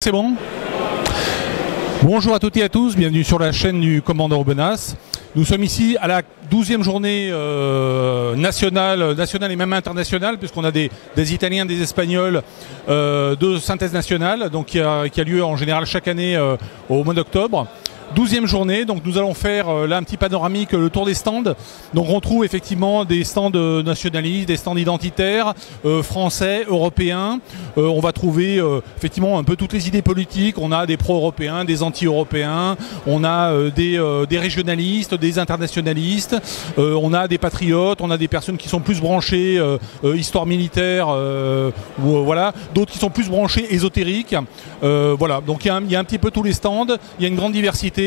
C'est bon. Bonjour à toutes et à tous, bienvenue sur la chaîne du commandant Aubenas. Nous sommes ici à la 12e journée nationale et même internationale, puisqu'on a des Italiens, des Espagnols de synthèse nationale, donc qui a lieu en général chaque année au mois d'octobre. 12e journée, donc nous allons faire là un petit panoramique, le tour des stands. Donc on trouve effectivement des stands nationalistes, des stands identitaires, français, européens. On va trouver effectivement un peu toutes les idées politiques. On a des pro-européens, des anti-européens, on a des régionalistes, des internationalistes, on a des patriotes, on a des personnes qui sont plus branchées histoire militaire, voilà, d'autres qui sont plus branchées ésotériques. Voilà, donc il y a un petit peu tous les stands, il y a une grande diversité.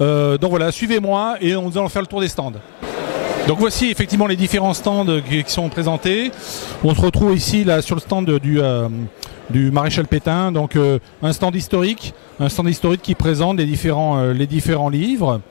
Donc voilà, suivez-moi et nous allons faire le tour des stands. Donc voici effectivement les différents stands qui sont présentés. On se retrouve ici là sur le stand du maréchal Pétain, donc un stand historique qui présente les différents livres.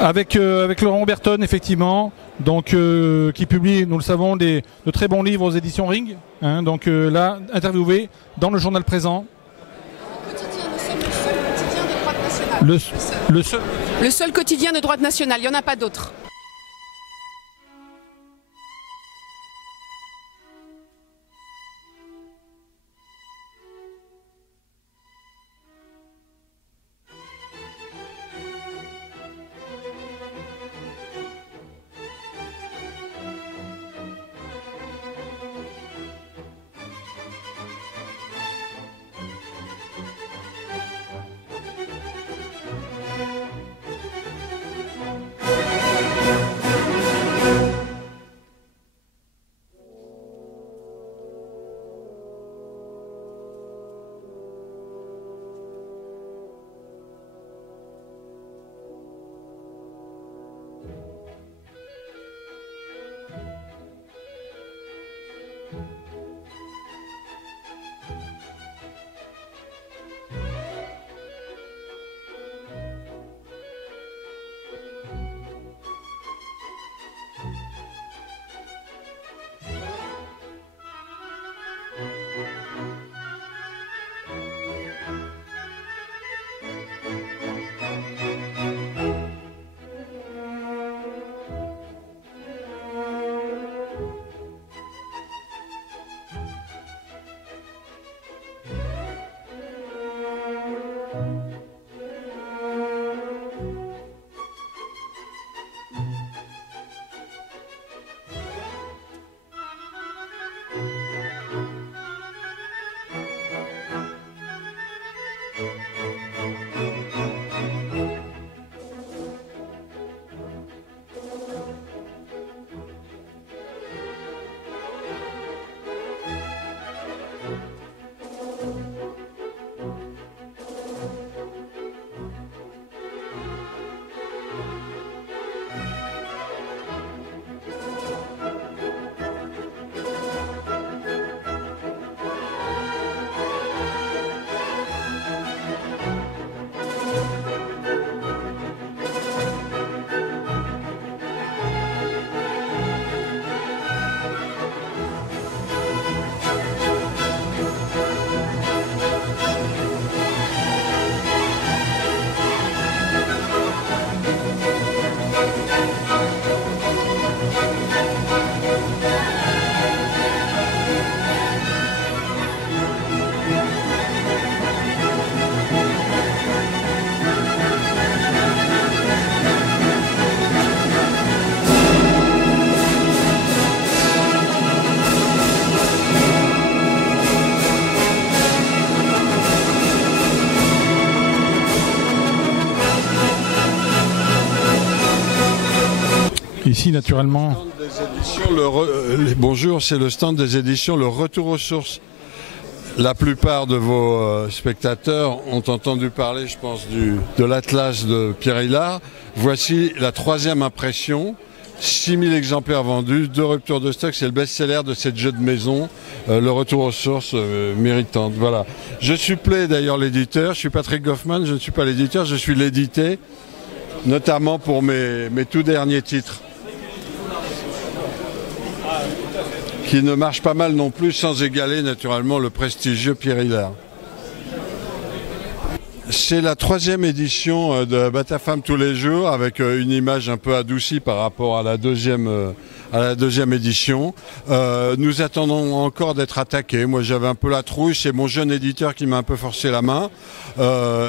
Avec Laurent Berton, effectivement, donc, qui publie, nous le savons, de très bons livres aux éditions Ring. Hein, donc là, interviewé dans le journal présent. Le seul quotidien de droite nationale, il n'y en a pas d'autre. Ici, naturellement. Bonjour, c'est le stand des éditions Le Retour aux Sources. La plupart de vos spectateurs ont entendu parler, je pense, de l'Atlas de Pierre Hillard. Voici la 3e impression. 6000 exemplaires vendus, 2 ruptures de stock, c'est le best-seller de cette jeu de maison, Le Retour aux Sources, méritante. Voilà. Je supplée d'ailleurs l'éditeur, je suis Patrick Goffman, je ne suis pas l'éditeur, je suis l'édité, notamment pour mes tout derniers titres, qui ne marchent pas mal non plus, sans égaler naturellement le prestigieux Pierre Hillard. C'est la 3e édition de Batafam tous les jours, avec une image un peu adoucie par rapport à la deuxième édition. Nous attendons encore d'être attaqués. Moi j'avais un peu la trouille, c'est mon jeune éditeur qui m'a un peu forcé la main.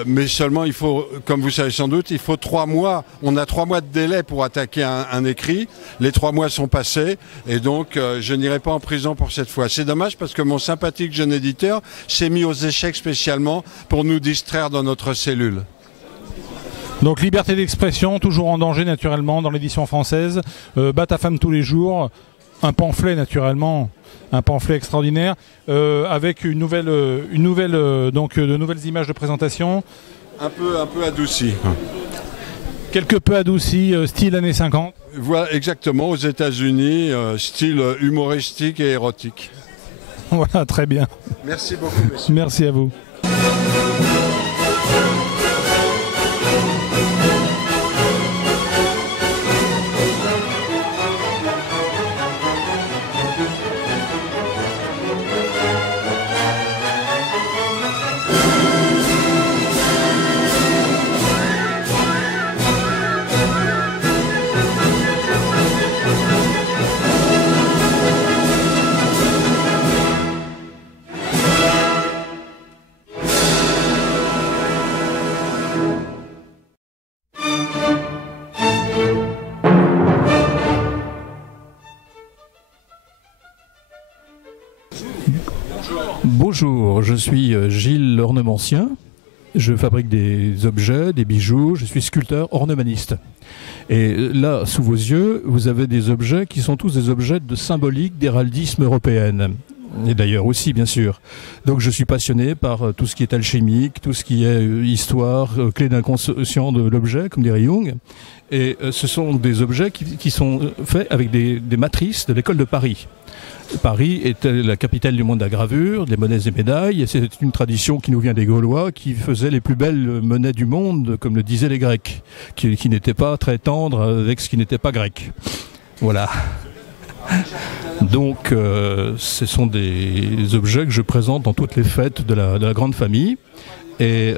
Mais seulement il faut, comme vous savez sans doute, il faut 3 mois. On a 3 mois de délai pour attaquer un écrit. Les 3 mois sont passés et donc je n'irai pas en prison pour cette fois. C'est dommage parce que mon sympathique jeune éditeur s'est mis aux échecs spécialement pour nous distraire dans notre cellule. Donc liberté d'expression, toujours en danger naturellement dans l'édition française. Batafam tous les jours, un pamphlet naturellement, un pamphlet extraordinaire, avec de nouvelles images de présentation. Un peu adouci. Quelque peu adouci, style années 50. Voilà, exactement, aux États-Unis, style humoristique et érotique. Voilà, très bien. Merci beaucoup, messieurs. Merci à vous. Bonjour, je suis Gilles l'ornementien, je fabrique des objets, des bijoux, je suis sculpteur ornemaniste. Et là, sous vos yeux, vous avez des objets qui sont tous des objets de symbolique d'héraldisme européenne. Et d'ailleurs aussi, bien sûr. Donc je suis passionné par tout ce qui est alchimique, tout ce qui est histoire, clé d'inconscient de l'objet, comme dirait Jung. Et ce sont des objets qui sont faits avec des matrices de l'école de Paris. Paris était la capitale du monde de la gravure, des monnaies et médailles, et c'est une tradition qui nous vient des Gaulois, qui faisaient les plus belles monnaies du monde, comme le disaient les Grecs, qui n'étaient pas très tendres avec ce qui n'était pas grec. Voilà. Donc, ce sont des objets que je présente dans toutes les fêtes de la grande famille. Et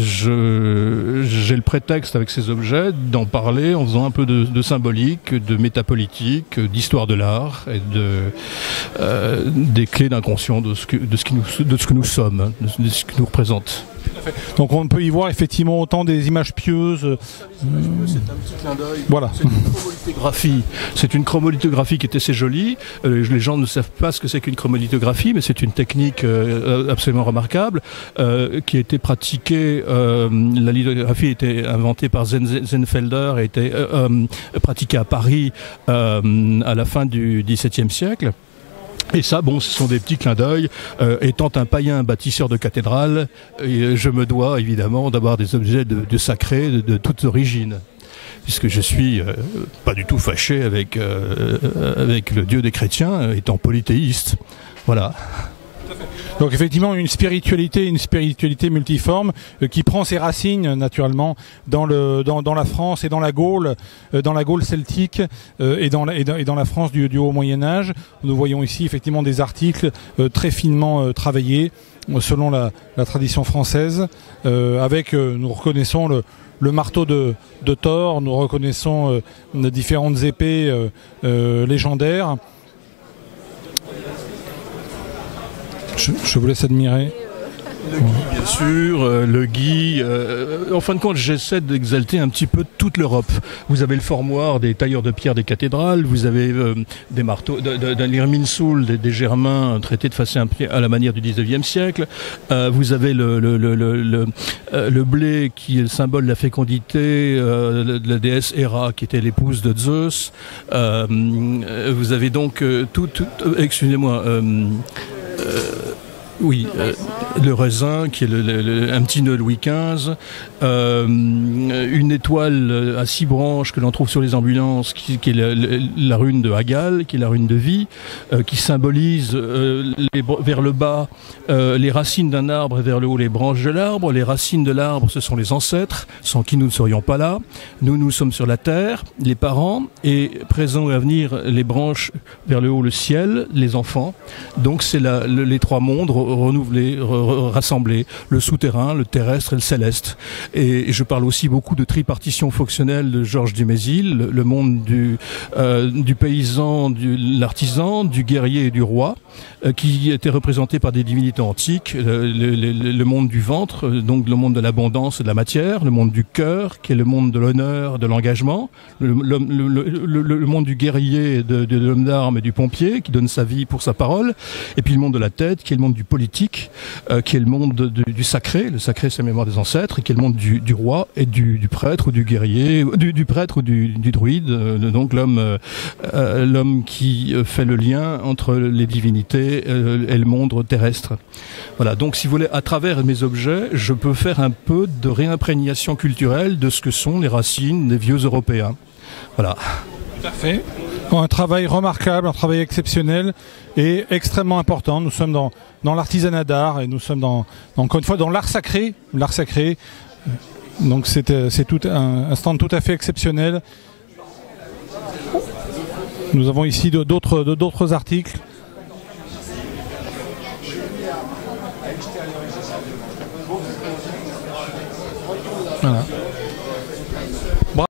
j'ai le prétexte avec ces objets d'en parler en faisant un peu de symbolique, de métapolitique, d'histoire de l'art et des clés d'inconscient de ce que nous sommes, de ce qui nous représente. Donc on peut y voir effectivement autant des images pieuses. C'est un petit clin d'œil. Voilà. C'est une chromolithographie. C'est une chromolithographie qui est assez jolie. Les gens ne savent pas ce que c'est qu'une chromolithographie, mais c'est une technique absolument remarquable qui a été pratiquée. La lithographie a été inventée par Zenfelder et a été pratiquée à Paris à la fin du XVIIe siècle. Et ça, bon, ce sont des petits clins d'œil. Étant un païen bâtisseur de cathédrales, je me dois évidemment d'avoir des objets de sacrés de toute origine, puisque je suis pas du tout fâché avec le Dieu des chrétiens, étant polythéiste. Voilà. Donc effectivement une spiritualité multiforme qui prend ses racines naturellement dans la France et dans la Gaule celtique et dans la France du Haut Moyen Âge. Nous voyons ici effectivement des articles très finement travaillés selon la tradition française, avec nous reconnaissons le marteau de Thor, nous reconnaissons différentes épées légendaires. Je vous laisse admirer. Le Guy, bien sûr, le Guy. En fin de compte, j'essaie d'exalter un petit peu toute l'Europe. Vous avez le formoir des tailleurs de pierre des cathédrales, vous avez des marteaux d'un l'Irminsul, des Germains traités de façon à la manière du 19e siècle. Vous avez le blé qui est le symbole de la fécondité, de la déesse Héra qui était l'épouse de Zeus. Vous avez donc excusez-moi. Oui, le raisin qui est un petit nœud Louis XV, une étoile à 6 branches que l'on trouve sur les ambulances qui est la rune de Hagal, qui est la rune de vie, qui symbolise vers le bas les racines d'un arbre et vers le haut les branches de l'arbre. Les racines de l'arbre, ce sont les ancêtres, sans qui nous ne serions pas là. Nous sommes sur la terre, les parents, et présent et à venir, les branches vers le haut, le ciel, les enfants. Donc c'est les 3 mondes renouvelés, rassemblés, le souterrain, le terrestre et le céleste. Et je parle aussi beaucoup de tripartition fonctionnelle de Georges Dumézil, le monde du paysan, de l'artisan, du guerrier et du roi, qui était représenté par des divinités antiques, le monde du ventre, donc le monde de l'abondance et de la matière, le monde du cœur, qui est le monde de l'honneur, de l'engagement, le monde du guerrier, de l'homme d'armes et du pompier, qui donne sa vie pour sa parole, et puis le monde de la tête, qui est le monde du politique, qui est le monde du sacré. Le sacré, c'est la mémoire des ancêtres, et qui est le monde du roi et du prêtre ou du guerrier, du prêtre ou du druide, donc l'homme qui fait le lien entre les divinités et le monde terrestre. Voilà, donc si vous voulez, à travers mes objets, je peux faire un peu de réimprégnation culturelle de ce que sont les racines des vieux Européens. Voilà. Tout à fait. Un travail remarquable, un travail exceptionnel et extrêmement important. Nous sommes dans l'artisanat d'art et nous sommes encore une fois dans l'art sacré. L'art sacré. Donc c'est tout un stand tout à fait exceptionnel. Nous avons ici d'autres articles. Voilà.